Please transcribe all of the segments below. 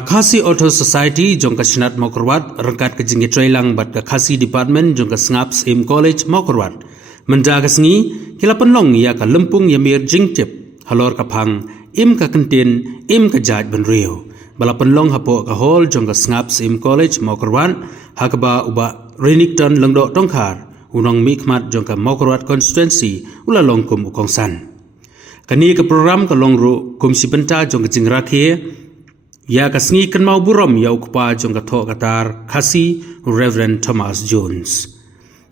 Khasi Auto Society jong ka Sinat Mokorwat rangkat ke jingi trailang bat ka Khasi Department jong ka Snaps im College Mokorwat menda ka sngi kila penlong ya ka lempung yamir jingtip halor ka phang im ka kentin im ka jaj ben rio bala penlong hapo ka hol jong ka Snaps im College Mokorwat hakaba uba Renington lengdo tongkhar unong mikmat jong ka Mokorwat constituency ula longkum ukongsan kani ka program ka longru kum sibenta jong ka jingrakhe ya kasngi kan mau burom ya ukpa jong kathok katar Khasi Reverend Thomas Jones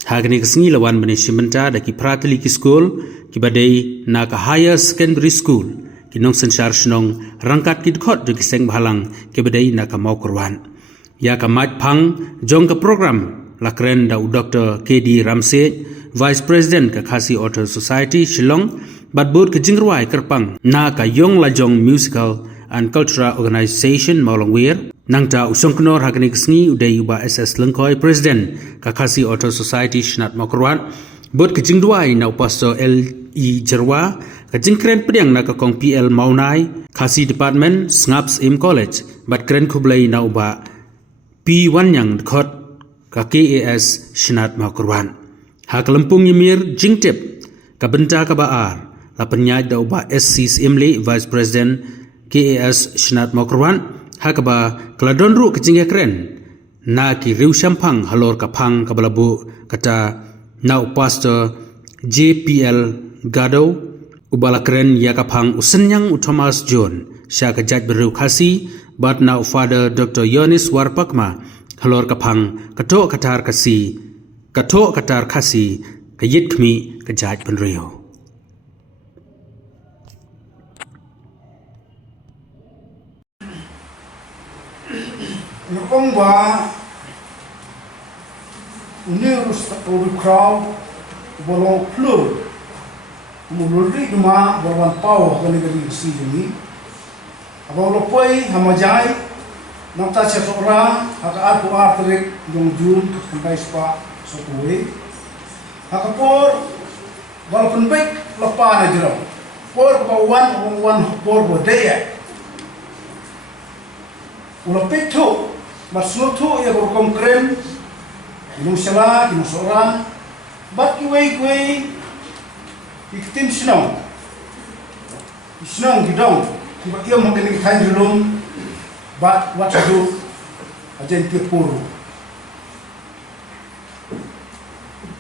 hagni kasngi lawan bani simenta daki prateli ki school ki badai na ka higher secondary school ki nong sensar snong rangkat ki khot de kiseng bhalang ki badai na ka mau kurwan ya ka mat phang jong ka program lakren da Dr. KD Ramse Vice President ka Khasi Auto Society Shillong batbut ke jingrwai kerpang na ka yong lajong musical and Cultural Organization Maulangwir nangta usongknor hagni ksngi udai uba SS Lengkoi President ka Khasi Auto Society Sinat Mokorwat bot kejing duai na upasto LE Jerwa kejing kren pediang na ka kong PL Maunai Khasi Department Snaps im College bat kren kublai na uba P1 yang khot ka KAS Sinat Mokorwat hak lempung yimir jingtip ka benta ka baar la penyaj da uba SC Imli Vice President KAS Sinat Mokorwat hakaba kladon ru kejing kren na ki riu sampang halor kapang kabalabu kata now pastor JPL Gado ubala kren ya kapang usenyang Thomas John sya kejat beru Khasi but now father Dr. Yonis Warpakma halor kapang kato katar Khasi kayit kmi kejat benrio Nakong ba unirus tapobi crowd bolong plur muluri duma bolwan pau gani gani si jumi abang lopoi hamajai nangta chefora haka arpu artrik jong jun sampai spa sopoi haka por bal penbek lepa na jero por wan por bodaya ulah petu maslutu ya berkom keren inung sala inung seorang bat kiwei iktim sinong gidong tiba ia mungkin kain jelum bat wat do ajen tipuru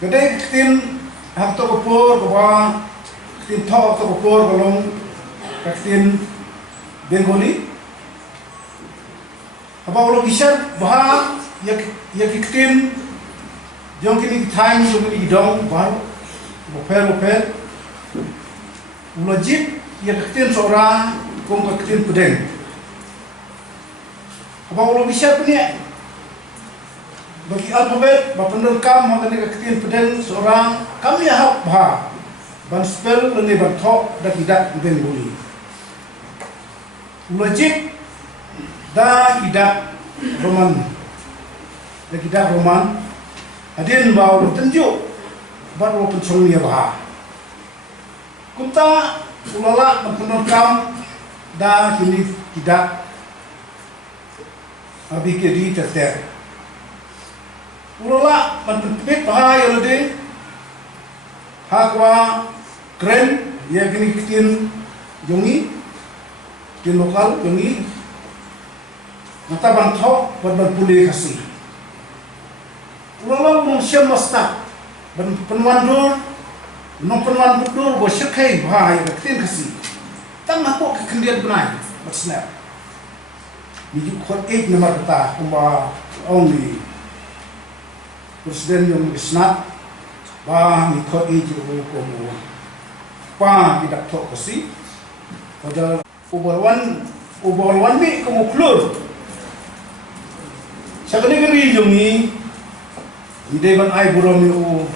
kedai iktim hak to kopor bawa iktim thok to kopor golong iktim Bengali abang lo bisa bah ya kitin jong kini time jong kini dong bah bopel ulajib ya kitin seorang kong kitin pedeng abang lo bisa punya bagi alfabet bah penerkam makanya kitin pedeng seorang kami ahap bah ban spell lene ban thok dak idak Bengali ulajib da idak Roman adin bau tenjuk baru pencung ya bah kunta ulala mengenalkan da kini tidak abi kedi terter ulala menpit bah ya lede hakwa keren ya kini kitin jongi tin lokal jongi mata bantok ban pulih Khasi ulang mungsyam masta ban penwandur no penwan budur go syekai bahaya ketin Khasi tang aku kekendian benai bersnap mijuk khot 8 nomor kata kumba only presiden yang snap bah mi khot 8 jo ko mo pa tidak tok Khasi pada ubalwan mi kemuklur sakali jongi ide ban ai burom yu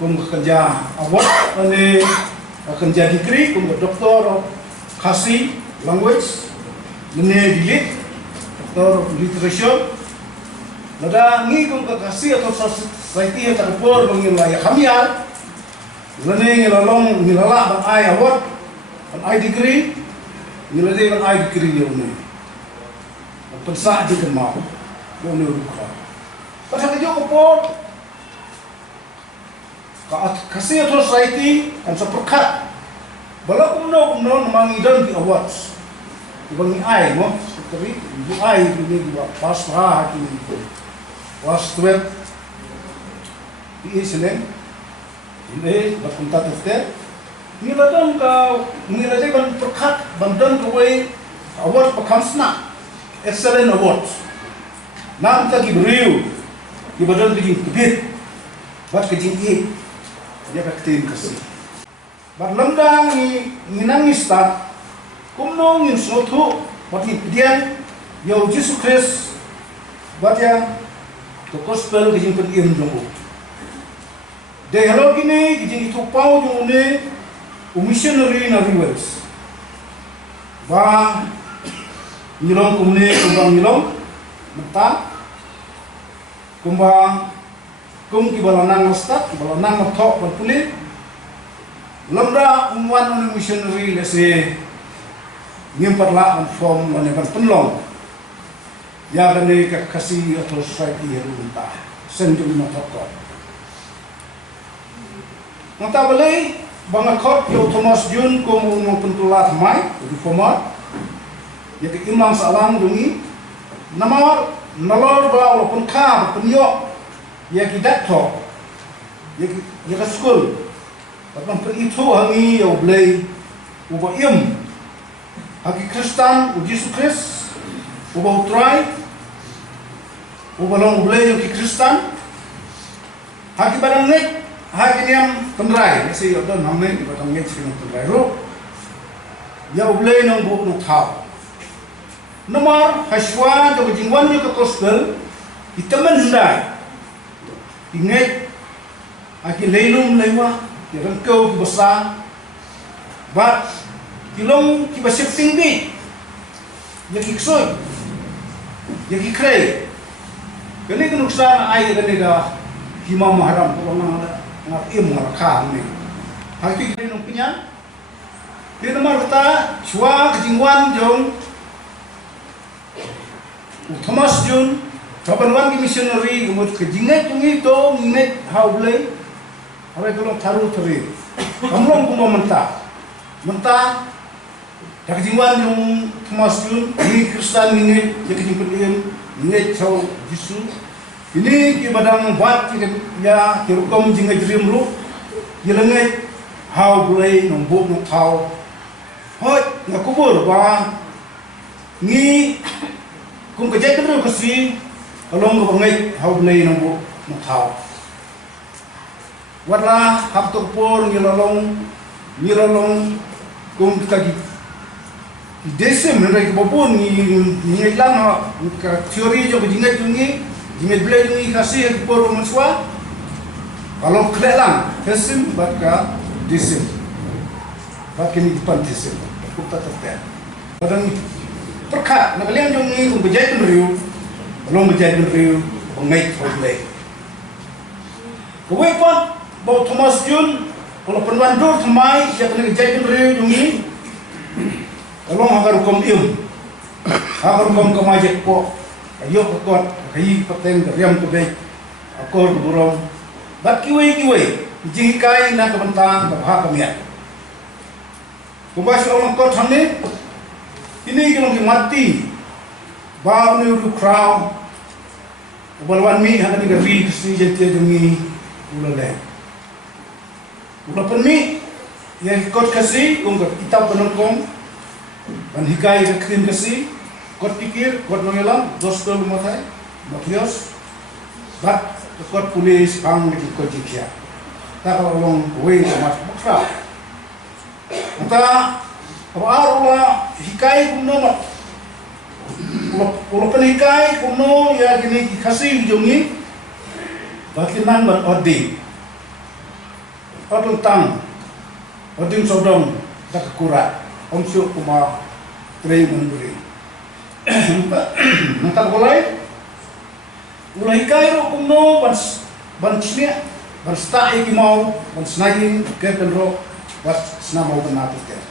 kum kerja awat ane kerja degree kum doktor Khasi language ne dilit doktor literature lada ngi kum Khasi atau society atau por mengil ya khamiar lene ngilalong ngilala ban ai awat ban ai degree ngilade ban ai degree yu ne pensa di kemau yang nurukra pasal kerja kopor kasih atau society kan seperkat bala kumno mangidan di awards bangi ai mo tapi di ai ini di pas ha ini was twelve di isnen ini berkuntat tete niladan ban perkat bandan kawai award pakansna excellent awards nam ta gi beriu di badan di kebit bat kejing dia kaktin kasih bat lamdang ni nangis ta kumno ngin sotu bat ni pidian yo Jesus Christ bat ya to gospel kejing pen im jongo de hello gini kejing itu pau jongone missionary na rivers ba nilong kumne kumbang nilong menta kumbang kum ki balanang stat balanang thok berpulit lamda umwan missionary lese ngimparla form mane ban penlong ya gane ka kasih atau society rumta senjum na thok mata balai bangakot yo Thomas Jun ko mo pentulat mai reformat ya ke imam salam dungi namar nalor ba walaupun ka penyo ya ki dakto ya ka school patang pen itu hangi yo blay uba im haki Kristen u Jesus Christ uba utrai uba long blay yo ki Kristen haki barang nek haki niam penrai si yo don hamne di batang nek sing penrai ro ya blay nong bu no thao nomor haswa to jingwan yo ka gospel itaman ndai inget aki leilum lewa ya kan kau besar bat kilong ki basip tinggi ya ki ksoi ya ki krei kene kan nuksan ai kene da himam haram ko ngat im ngarkha ni haki kene nung pinya dia nomor ta chua kejingwan jong Thomas Jun kapan wan ki missionary gumut kejinget tungi to nginget haublei awe kolong taru teri kamlong kuma menta dak jingwan yung Thomas Jun ni Kristen nginget ya kejing pendiam nginget chau Yesus ini ki badang bat ya kirukom jinget jrim lu yelenget haublei nombok no thau hoi ngakubur ba ni kum kejai kedru kasi along ko ngai haublei nombo no thau warla haptok por ngilalong kum kagi desem ngai bopon ni lang ka teori jo jingat jungi jingat blei jungi kasi por menswa kalau klelang desem bat ka desem bat kini depan desem ku tatat padang perkat nak kalian jungi kum kejai kedru long berjaya review pengai problem. Kau pun bawa Thomas Jun kalau penwandur semai dia kena berjaya review jungi. Kalau agar hukum agar hukum kemajek po, ayo kekot, kayi peteng keriam kebek, akor keburung. Bat kiwe jingkai nak kebentang kebahak kemiat. Kumbas orang kot hamne, ini kalau mati, bawa ni ulu crown. Balwan mi hang ni gavi kesi jete dungi ulale ula penmi ya kot kasi ung kitab penongkong ban hikai rekrim kasi kot pikir kot mengelam gospel matai Matius bat kot pulis hang ni kot jikia ta kalau we mat mukra ata arula hikai kuno Ulo penikai kuno ya gini kasih jungi bakinan ban oding sodong tak kurat omsuk kuma trei memberi nanti boleh ulai kairo kuno ban sini ban stai kimau ban snagin kepenro bat snamau benatik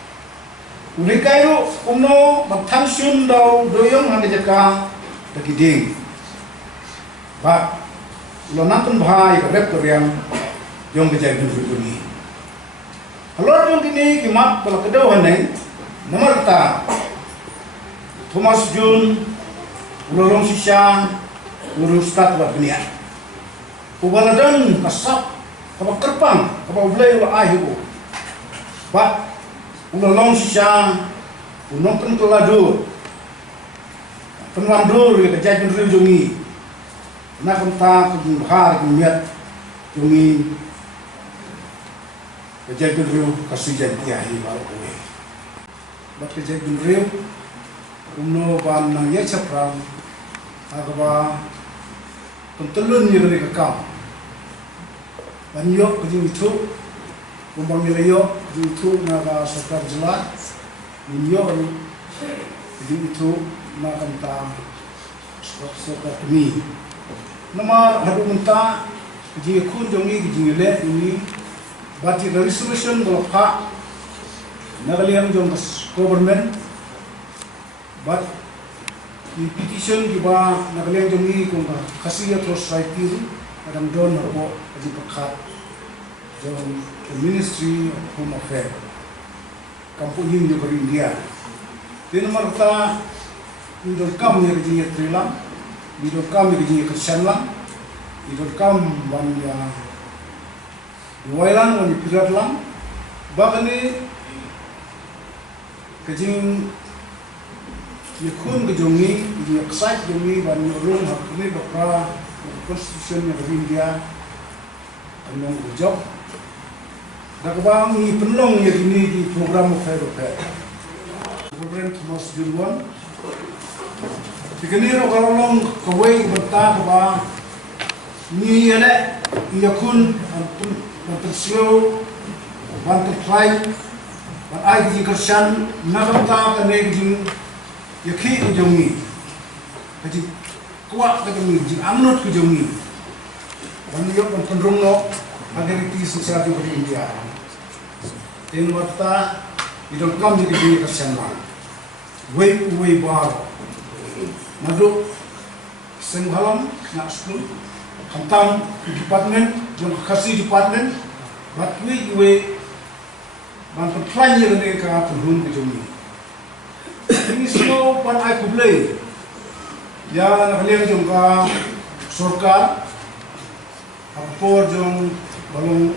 ulai kairo kuno ban tangsun dau doyong hande jaka tergiding. Bak ulo nangkan bahai kerep keriang jong kejadian ini. Kalau jong kini kimat kalau kedua neng nomor ta Thomas Jun ulo long sisang ulo start buat benian. Ubaladan kasap kapag kerpang kapag ulay ulo ahibu. Bak ulo long sisang unong penkeladu penwandur ya kejadian riu jongi. Na kanta kung har kung miat jungi kejadian riu kasijan tiahi baru kowe. Bat kejadian riu umno ban nang ya chaprang agaba pentelun ni gani kakam. Ban yo kejing itu kumbang nilayo kejing itu naga sakar jelat minyo kejing itu na kanta sakar kemi. Nama hadu minta kejing kun jongi kejing le ini bati resolution golokha nagaliang jong government but di petition giba nagaliang jongi kung kasiya terus society kadang don harbo kejing pakhat jong Ministry of Home Affairs kampung ini di India. Di nomor ta indon kam ni kejing trilang idon kam ni kersan lang idon kam wan ya duwailan wan pirat lang bakani kejing yakun kejongi ini excited jongi wan rum hakni bakra constitution yang di India anong ujok dakbang ni penlong ya ini di program program Thomas Junwan Dikenir orang kawai berta kaba ni ele yakun antar slow antar try ban ai di kersan nagata kane jing yakhi jongi kaji kuat ka jongi jing amnot ku jongi ban yo ban pendrong no agar ti society di India in warta idol kam di kersan ba way bar Madu senghalam nak school hantam department yang kasih department batwi we bantu plan yang ni ka turun ke jumi ini semua pan ai kublai ya nak lihat jom ka sarkar apor jom balong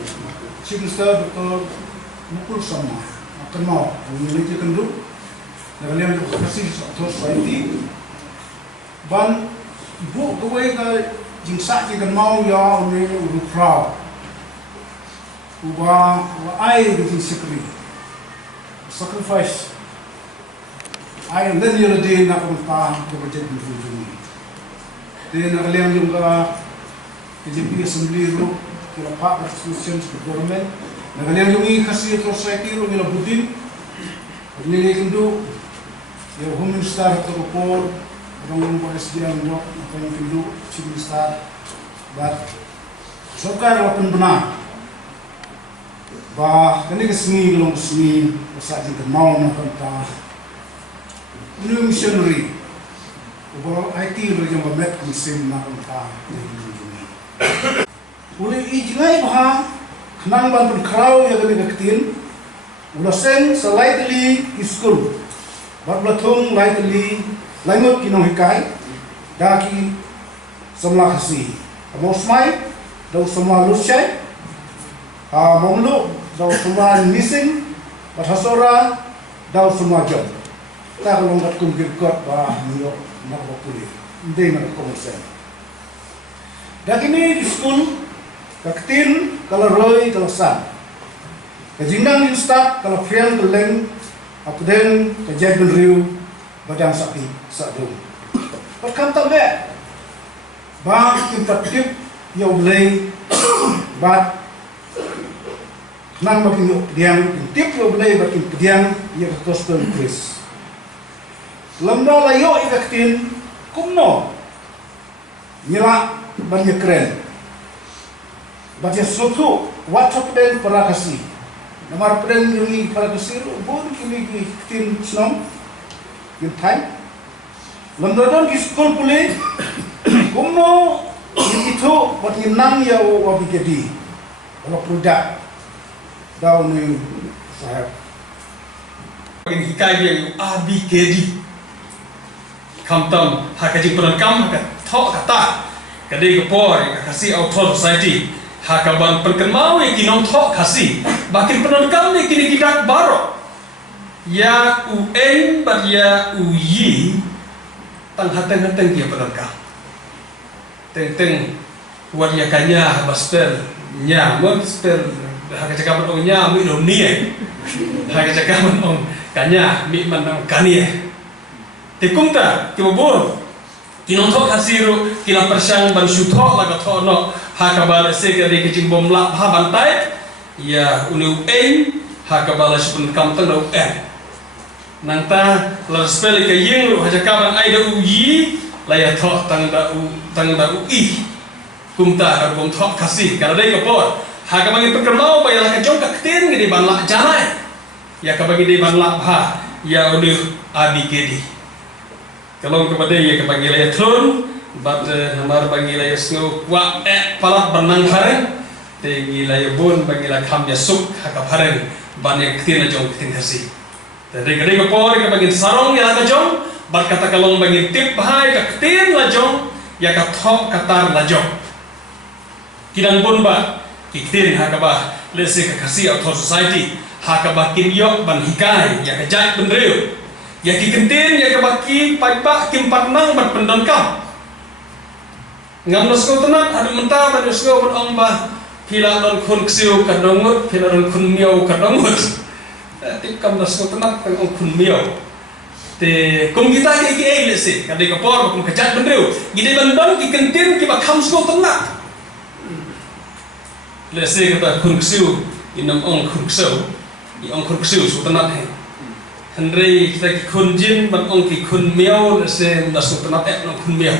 chief minister Dr. Mukul Sharma akan mau ini je kendu nak lihat jom kasih society ban bu kawai ka jingsa ji kan mau ya ne rufra uba ai di sikri sacrifice ai len yele de na ko ta ko budget ni fu ni de na lem yung ka PJP assembly ro kila pa institutions of government na lem yung i kasi society ro nila budin nile kindu ya home minister to ko Orang SDM mo apa yang pindu chief minister but sarkar wapan benar ba kani kesni long sni sa jing mau na kanta new missionary ubal IT lo jang bamet kusim na kanta uli ijnai bah khnang ban pun khrau ya kani kaktin ulaseng slightly school bat blathung lightly Langut kinong hikai, daki semua kasih. Mau smai, daw semua lusai, monglu, daw semua missing, bathasora, daw semua job. Tak longgat kumkirkot bah niyo nakapuli. Hindi na komersen. Daki ni di school, kaktin, kalau roy, kalau san. Kajindang yung start, kalau friend, kaleng, apden, kajay riu, badang sakti sakdum pakam tabe bang intip yo blay bat nang makin diang intip yo blay bat diang ya koston kris lamda layo ikaktin kumno nila banyak keren bat ya suatu WhatsApp den para kasih nomor pren yuni para kasih bon kini tin snom yung time Lamdadan ki school puli kumno itu buat nang ya wabigedi kalau produk daun ni saya Ini hikayat yang ABKD kamtam hakaji penankam hakat thok kata kadai kepor kasih author society hakaban perkenmau yang kinong thok kasih bakin penankam ni kini kita baro ya UN bat ya uyi tang hateng dia penankam teng buat ya kanya baspel nya spel hakajakan on nya mi donie hakajakan on kanya mi manang kanie Tikumta, kibubur, kinontok hasiru, kila persang ban syuthok laga thono, hakabala sega de kicing bom lap ha bantai, ya unu aim, hakabala supun kam tang dau Nangta la spell ka yeng ru hajakaban ai da uyi, la ya thok tang da i. Kumta ka bom thok kasih, kada de kapor, hakabang perkermau ba ya ka jong ka kten ngidi ban lak janai. Ya ka bagi de ban lap ha, ya unu ABKD. Kalau kepada ia kepanggil ayat turun, bat namar panggil ayat snow wa palat benang hareng, tegi ayat bun panggil ayat ham jasuk hakap hareng, banyak ketin ajong ketin kasih. Dari kadang kapor kepanggil sarong ya lajong, bat kata kalau panggil tip bahai ketin lajong, ya kathok katar lajong. Kidang bun ba, ketin hakabah lesi kasih author society, hakabah kinyok ban hikai, ya kejat benreu. Ya kikentin ya kebaki paipak kimpatnang bat pendankam ngam nosko tenat adu mentah ban nosko ban ongba pila don kun ksiu kadongut pila don kun miau kadongut tikam nosko tenat kan ong kun miau te kum kita ki ai lesi kadai kapor kum kejat bendeu gide bandon kikentin ki bakam sko tenat lesi kata kun ksiu inam ong kun ksiu i ong kun ksiu su tenat he Henry kita kun jin ban ong ki kun miao se nasu penat no kun miao.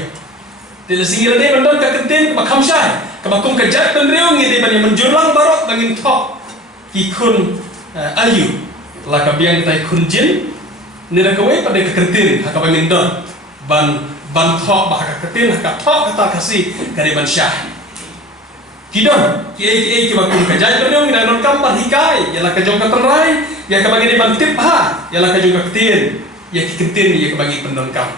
Tidak singgir dia bandar ka kentin ka khamsha ka bakum ka jat ban reu ngi de ban menjurlang barok bangin thok ki kun ayu la ka biang tai kun jin ni ra ka wei pada ka kentin ha ka bangin don ban thok ba ka kentin ka thok kata kasih kari ban syah. Kidon ki bakum ka jat ban reu ngi don kam ban hikai ya la ka jong ka terai ya ka bagi ban tip ha ya la ka jong ka kentin ya ki kentin ya ka bagi pendon kam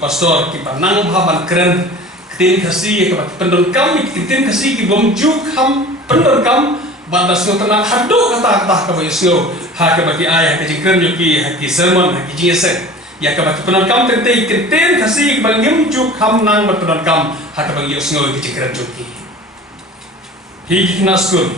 pastor ki panang ban keren ketin kasih ke pendon kami ketin kasih ki bom juk ham pendon kam bandas no tenang hadu kata ka bayi sno ha ka bagi ayah ke jingkren yoki ha ki sermon ha ki jingse ya ka bagi pendon kam tente ketin kasih bangim juk ham nang pendon kam ha ka bagi sno ki jingkren yoki hi ki naskul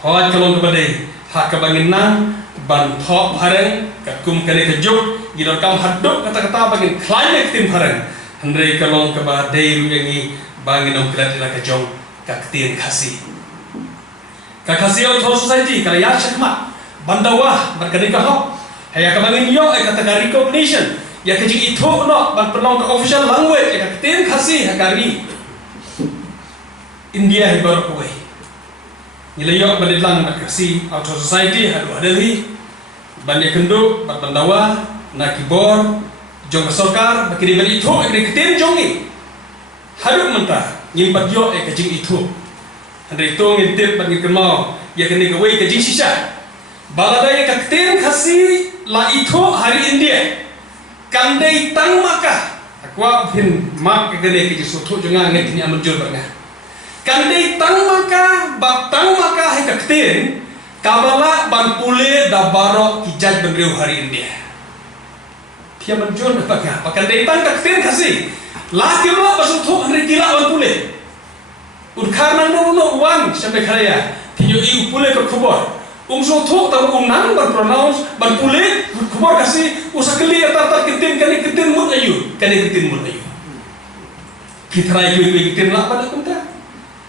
hawat kalon ka badai ha ka bagi nang ban thok hareng ka kum kane ka juk gidor kam haduk kata-kata bangin climate tim hareng Hendrai kalong ke ba dei ruyangi bangin om kelat ila ka jong ka ketin kasih ka kasih author society kala ya syakmat bandawah berkadai ka hok haya ka bangin yo kata ka recognition ya ka jing itu no ban penong ka official language ka ketin kasih hakari India hibar kuwai nilayo badidlang kasih author society hadu adali banyak kenduk bandawa na kibor jong sokar bakiri bali itu ekre ketin jongi haruk mentah nyimpat yo kajing itu andre itu ngintip bagi kemau ya kene gawe kajing sisa baladai ketin khasi la itu hari India kandai tang maka akwa pin mak kene kiji sutu jonga ngitni amunjur banga kandai tang maka bak tang maka he ketin kabala ban pule da barok kijaj benriu hari India dia menjur apa pakai datang ke ketin kasih laki lo pasal tu hari gila wan pule karena no wan sampai kaya tiyo iu pule ke kubur so tu tahu nang berpronounce ban pule kubur kasih usah keli atar ketin kani ketin mun ayu kita rai ketin lah pada kunta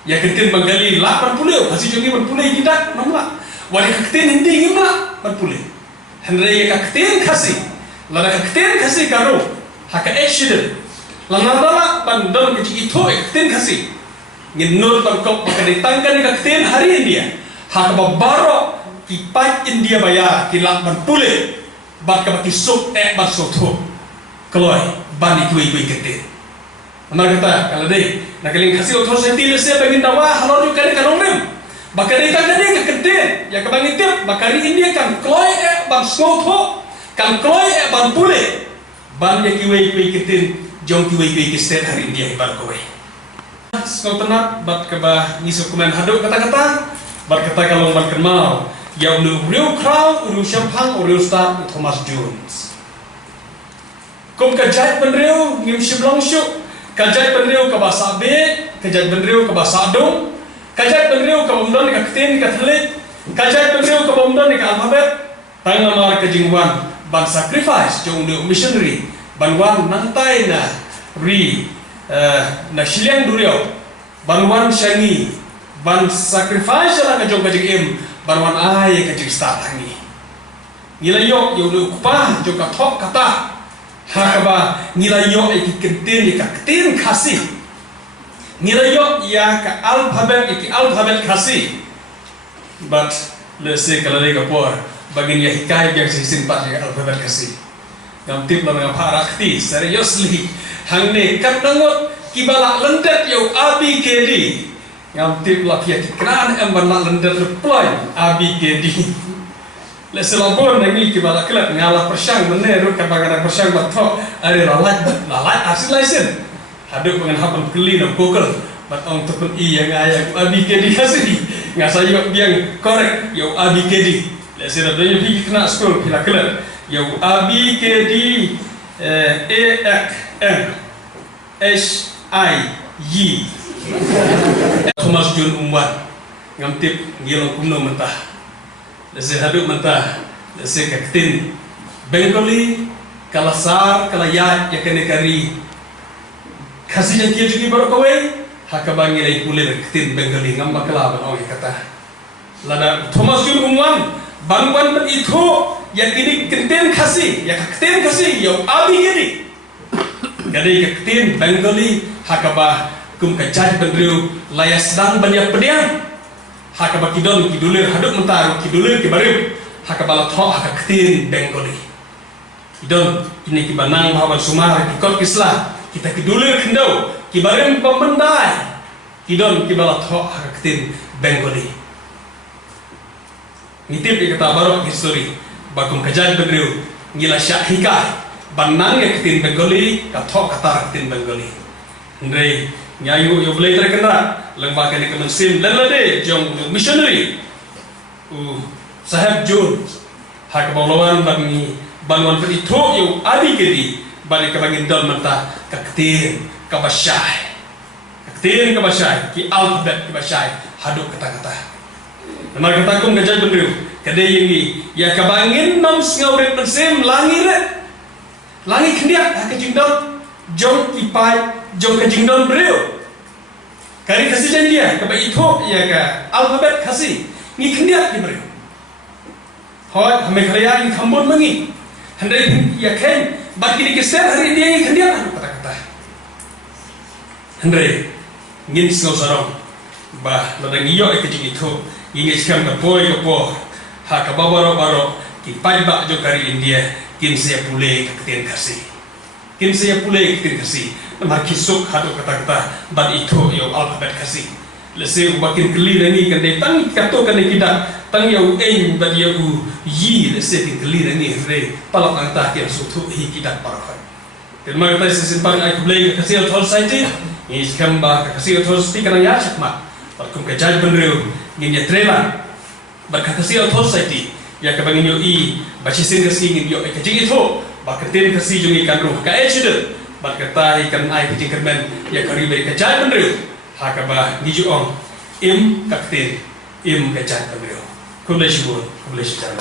ya ketin banggali lah ban pule kasih jongi ban pule kita namla wali ketin hindi ngimla ban pule henry ya ketin kasih lada ketin kasih karo haka eshidel lana dala bandon kecik itu ketin kasih nginur bangkok maka ditangkan di ketin hari India haka babaro kipat India bayar kilak ban pule baka baki suk ban soto Keloi ban ikui ketin. Amar kata kalau deh nak keling kasih otor senti lese bagi dawa halor juga ni kalong rim. Bakari kan ni ke ketin ya ke bangi tip bakari ini kan keloi ban smoto kan keloi ban pule ban ya kiwi ketin jong kiwi kestet hari India ibar kowe. Skau tenat bat kebah ngisuk komen haduk kata-kata bat kata kalong ban kenal ya ulu crowd ulu champagne ulu start Thomas Jones. Kum kajat penriu ngim shiblong syuk kajat penriu ke bahasa Abe kajat penriu ke bahasa Adung kajat penriu ke bomdon ke ketin ke telit kajat penriu ke bomdon ke alfabet tangamar ke jingwan ban sacrifice jong de missionary ban wan nantai na ri na shiliang duriau ban wan shangi ban sacrifice la ke jong ke jing ban wan ai ke jing start hangi nilayok yo de kupah jong ka thok kata hakaba nilayok iki ketin kasih nilayok ya ka alfabet kasih but lese kalau lagi kapor bagin ya hikai yang sisin pat ya alfabet kasih ngam tip lang parakti seriously hangne katngot kibala lendet yo ABKD ngam tip la pia kran emban la lendet reply ABKD lese labor nangi kibala kelat ngalah persang meneru kabagana persang batok ari lalat asil laisen haduk dengan hapan keli na kokal bat ong tepun i yang ayang ABKD kasih ngasayok biang korek yo ABKD lese da doyo pi kena school pila kelat yo ABKD AMSIY Thomas Jun Umwan ngam tip ngilong kumno mentah lese haduk mentah lese kaktin Bengali kalasar kalayat ya kene kari kasih yang kia juga baru kowe hakabangi lagi kulir kaktin Bengali ngam bakala ban ong kata lada Thomas Jun Umwan bangwan itu yang kini kaktin kasih ya kaktin kasih ya ABKD kadai kaktin Bengali hakabah kum kajat bendriu layas dan banyak pediang hakaba kidon kidulir haduk mentaru kidulir kibarim hakabala tho hakaktin Bengali kidon ini kibanang bahawan sumar kikot kislah kita kidulir kendau kibarim pemendai kidon kibala tho hakaktin Bengali nitip kata barok history bakum kajat bendriu ngila syahika banang ya ketin Bengali katho kata ketin Bengali ndrei nyayu yo boleh terkena lembaga ni kemensim dan lade jong missionary sahab Jones hak bawlawan bagi bangun itu yo ABKD balik ke bangin don mentah keketin kabasyai keketin kabasyai ki alfabet kabasyai haduk kata-kata nama kata kum gajah bendriu kedai ini ya kabangin nom ngaurit mensim langi kendiak hak jingdon jong ipai jong kejingdon beliau kari kasih janjian kepada itu ya ke alfabet kasih ni kendiat di beliau hot hame karya ni kambon mengi hendai ya ken bagi di keser hari dia ni kendiat kata-kata hendai ngin sengau sarong bah ladang iyo kejing itu ingin sekam ke boy hak ke baro ki pajba jong kari India kin saya pulih keketian kasih kin saya pulih keketian kasih makisuk haduk kata-kata bad itu yo alfabet kasih lese ubakin keli ni kan tang kato kan kita tang yo bad yo yi lese kin keli ni re palak angta kian sutu hi kita parakan terima kasih sesimpan aku play kasih tol society ni skamba kasih tol speaker yang ya sakma pakum ke jaj benreu ngin ya trela berkasih tol society ya kabangin yo baca sin kasih ngin yo kajing itu bakatin kasih jungi kan ruh ka echide berkata ikan air kecil kermen ya karibai kejat bendera hakaba nijuong im kaktin im kejat bendera kublai syukur kublai syukur